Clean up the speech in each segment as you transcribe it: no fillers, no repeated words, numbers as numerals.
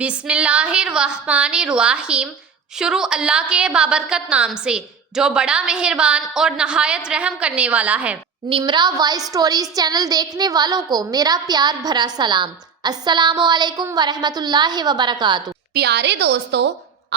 بسم اللہ الرحمن الرحیم۔ شروع اللہ کے بابرکت نام سے جو بڑا مہربان اور نہایت رحم کرنے والا ہے۔ نمرا وائس سٹوریز چینل دیکھنے والوں کو میرا پیار بھرا سلام۔ السلام علیکم ورحمۃ اللہ وبرکاتہ۔ پیارے دوستو،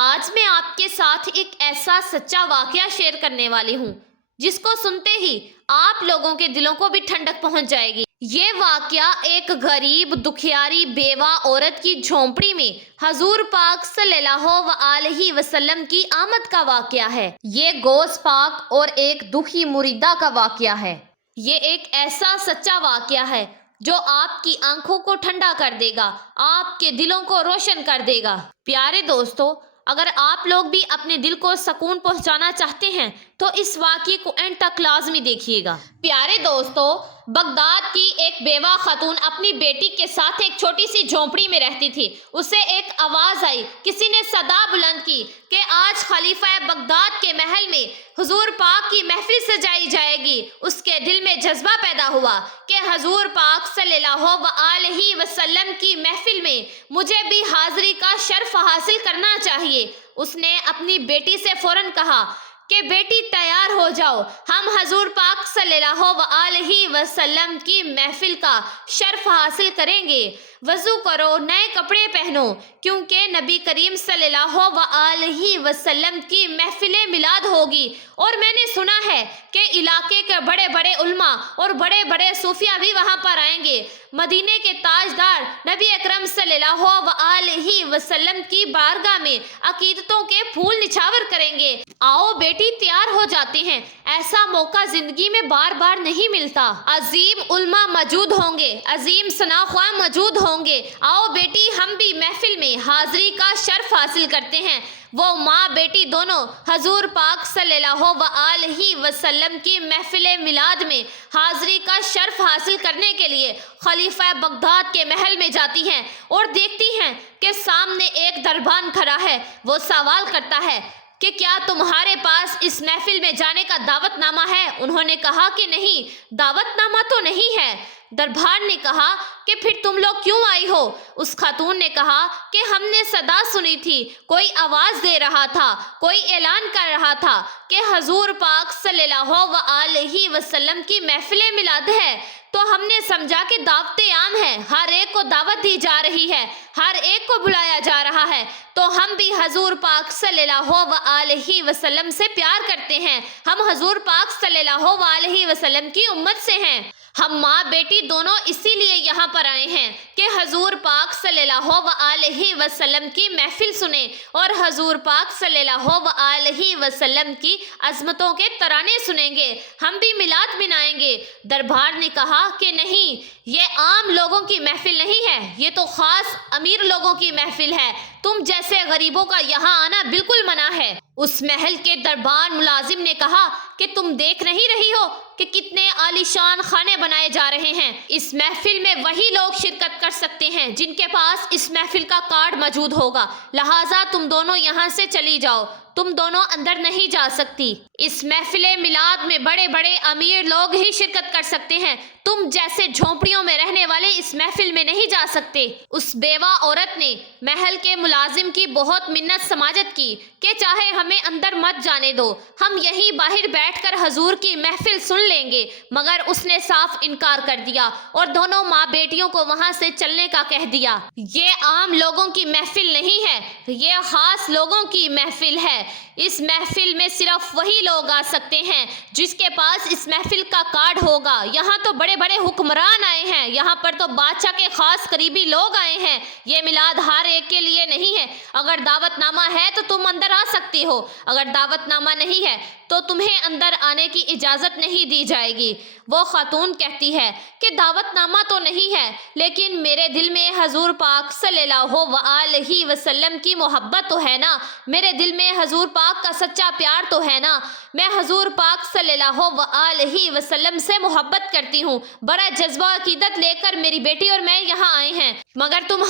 آج میں آپ کے ساتھ ایک ایسا سچا واقعہ شیئر کرنے والی ہوں جس کو سنتے ہی آپ لوگوں کے دلوں کو بھی ٹھنڈک پہنچ جائے گی۔ یہ واقعہ ایک غریب دکھیاری بیوہ عورت کی جھونپڑی میں حضور پاک صلی اللہ علیہ وسلم کی آمد کا واقعہ ہے۔ یہ غوث پاک اور ایک دکھی مریدہ کا واقعہ ہے۔ یہ ایک ایسا سچا واقعہ ہے جو آپ کی آنکھوں کو ٹھنڈا کر دے گا، آپ کے دلوں کو روشن کر دے گا۔ پیارے دوستو، اگر آپ لوگ بھی اپنے دل کو سکون پہنچانا چاہتے ہیں تو اس واقعے کو اینڈ تک لازمی دیکھیے گا۔ پیارے دوستو، بغداد کی ایک بیوہ خاتون اپنی بیٹی کے ساتھ ایک چھوٹی سی جھونپڑی میں رہتی تھی۔ اسے ایک آواز آئی، کسی نے صدا بلند کی کہ آج خلیفہ بغداد کے محل میں حضور پاک کی محفل سجائی جائے گی۔ اس کے دل میں جذبہ پیدا ہوا کہ حضور پاک صلی اللہ علیہ وسلم کی محفل میں مجھے بھی حاضری کا شرف حاصل کرنا چاہیے۔ اس نے اپنی بیٹی سے فوراً کہا کہ بیٹی تیار ہو جاؤ، ہم حضور پاک صلی اللہ علیہ وسلم کی محفل کا شرف حاصل کریں گے۔ وضو کرو، نئے کپڑے پہنو، کیونکہ نبی کریم صلی اللہ علیہ وسلم کی محفل میلاد ہوگی، اور میں نے سنا ہے کہ علاقے کے بڑے بڑے علماء اور بڑے بڑے صوفیہ بھی وہاں پر آئیں گے۔ مدینے کے تاجدار نبی اکرم صلی اللہ علیہ وسلم کی بارگاہ میں عقیدتوں کے پھول نچھاور کریں گے۔ آؤ بیٹی، تیار ہو جاتے ہیں، ایسا موقع زندگی میں بار بار نہیں ملتا۔ عظیم علماء موجود ہوں گے، عظیم ثناءخواہ موجود ہوں گے۔ آؤ بیٹی، ہم بھی محفل میں حاضری کا شرف حاصل کرتے ہیں۔ وہ ماں بیٹی دونوں حضور پاک صلی اللہ علیہ وسلم کی محفل میلاد میں حاضری کا شرف حاصل کرنے کے لیے خلیفہ بغداد کے محل میں جاتی ہیں اور دیکھتی ہیں کہ سامنے ایک دربان کھڑا ہے۔ وہ سوال کرتا ہے کہ کیا تمہارے پاس اس محفل میں جانے کا دعوت نامہ ہے؟ انہوں نے کہا کہ نہیں، دعوت نامہ تو نہیں ہے۔ دربان نے کہا کہ پھر تم لوگ کیوں آئی ہو؟ اس خاتون نے کہا کہ ہم نے صدا سنی تھی، کوئی آواز دے رہا تھا، کوئی اعلان کر رہا تھا کہ حضور پاک صلی اللہ علیہ وسلم کی محفل میلاد ہے، تو ہم نے سمجھا کہ دعوتیں عام ہیں، ہر ایک کو دعوت دی جا رہی ہے، ہر ایک کو بلایا جا رہا ہے، تو ہم بھی حضور پاک صلی اللہ علیہ وسلم سے پیار کرتے ہیں، ہم حضور پاک صلی اللہ علیہ وسلم کی امت سے ہیں۔ ہم ماں بیٹی دونوں اسی لیے یہاں پر آئے ہیں کہ حضور پاک صلی اللہ علیہ وسلم کی محفل سنیں اور حضور پاک صلی اللہ علیہ وسلم کی عظمتوں کے ترانے سنیں گے، ہم بھی میلاد منائیں گے۔ دربار نے کہا کہ نہیں، یہ عام لوگوں کی محفل نہیں ہے، یہ تو خاص امیر لوگوں کی محفل ہے، تم جیسے غریبوں کا یہاں آنا بالکل منع ہے۔ اس محل کے دربان ملازم نے کہا کہ تم دیکھ نہیں رہی ہو کہ کتنے عالیشان خانے بنائے جا رہے ہیں؟ اس محفل میں وہی لوگ شرکت کر سکتے ہیں جن کے پاس اس محفل کا کارڈ موجود ہوگا، لہٰذا تم دونوں یہاں سے چلی جاؤ، تم دونوں اندر نہیں جا سکتی۔ اس محفل میلاد میں بڑے بڑے امیر لوگ ہی شرکت کر سکتے ہیں، تم جیسے جھونپڑیوں میں رہنے والے اس محفل میں نہیں جا سکتے۔ اس بیوہ عورت نے محل کے ملازم کی بہت منت سماجت کی کہ چاہے ہمیں اندر مت جانے دو، ہم یہیں باہر بیٹھ کر حضور کی محفل سن لیں گے، مگر اس نے صاف انکار کر دیا اور دونوں ماں بیٹیوں کو وہاں سے چلنے کا کہہ دیا۔ یہ عام لوگوں کی محفل نہیں ہے، یہ خاص لوگوں کی محفل ہے۔ اس محفل میں صرف وہی لوگ آ سکتے ہیں جس کے پاس اس محفل کا کارڈ ہوگا۔ یہاں تو بڑے بڑے حکمران آئے ہیں، یہاں پر تو بادشاہ کے خاص قریبی لوگ آئے ہیں، یہ میلاد ہر ایک کے لیے نہیں ہے۔ اگر دعوت نامہ ہے تو تم اندر آ سکتی ہو، اگر دعوت نامہ نہیں ہے تو تمہیں اندر آنے کی اجازت نہیں دی جائے گی۔ وہ خاتون کہتی ہے کہ دعوت نامہ تو نہیں ہے، لیکن میرے دل میں حضور پاک صلی اللہ علیہ وسلم کی محبت تو ہے نا، میرے دل میں حضور پاک کا سچا پیار تو ہے نا، میں حضور پاک صلی اللہ علیہ وسلم سے محبت کرتی ہوں، بڑا جذبہ عقیدت لے کر میری بیٹی اور میں یہاں آئے ہیں، مگر تم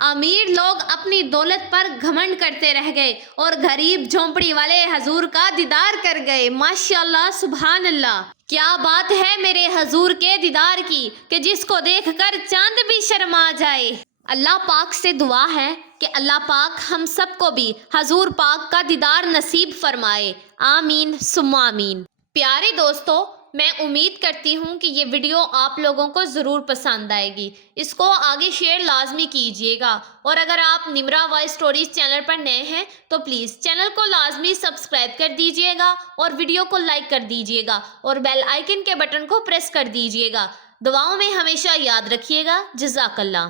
امیر لوگ اپنی دولت پر گھمنڈ کرتے رہ گئے اور غریب جھونپڑی والے حضور کا دیدار کر گئے۔ ماشاءاللہ، سبحان اللہ، کیا بات ہے میرے حضور کے دیدار کی کہ جس کو دیکھ کر چاند بھی شرما جائے۔ اللہ پاک سے دعا ہے کہ اللہ پاک ہم سب کو بھی حضور پاک کا دیدار نصیب فرمائے، آمین ثم آمین۔ پیارے دوستو، میں امید کرتی ہوں کہ یہ ویڈیو آپ لوگوں کو ضرور پسند آئے گی۔ اس کو آگے شیئر لازمی کیجیے گا، اور اگر آپ نمرا وائس سٹوریز چینل پر نئے ہیں تو پلیز چینل کو لازمی سبسکرائب کر دیجیے گا اور ویڈیو کو لائک کر دیجیے گا اور بیل آئیکن کے بٹن کو پریس کر دیجیے گا۔ دعاؤں میں ہمیشہ یاد رکھیے گا۔ جزاک اللہ۔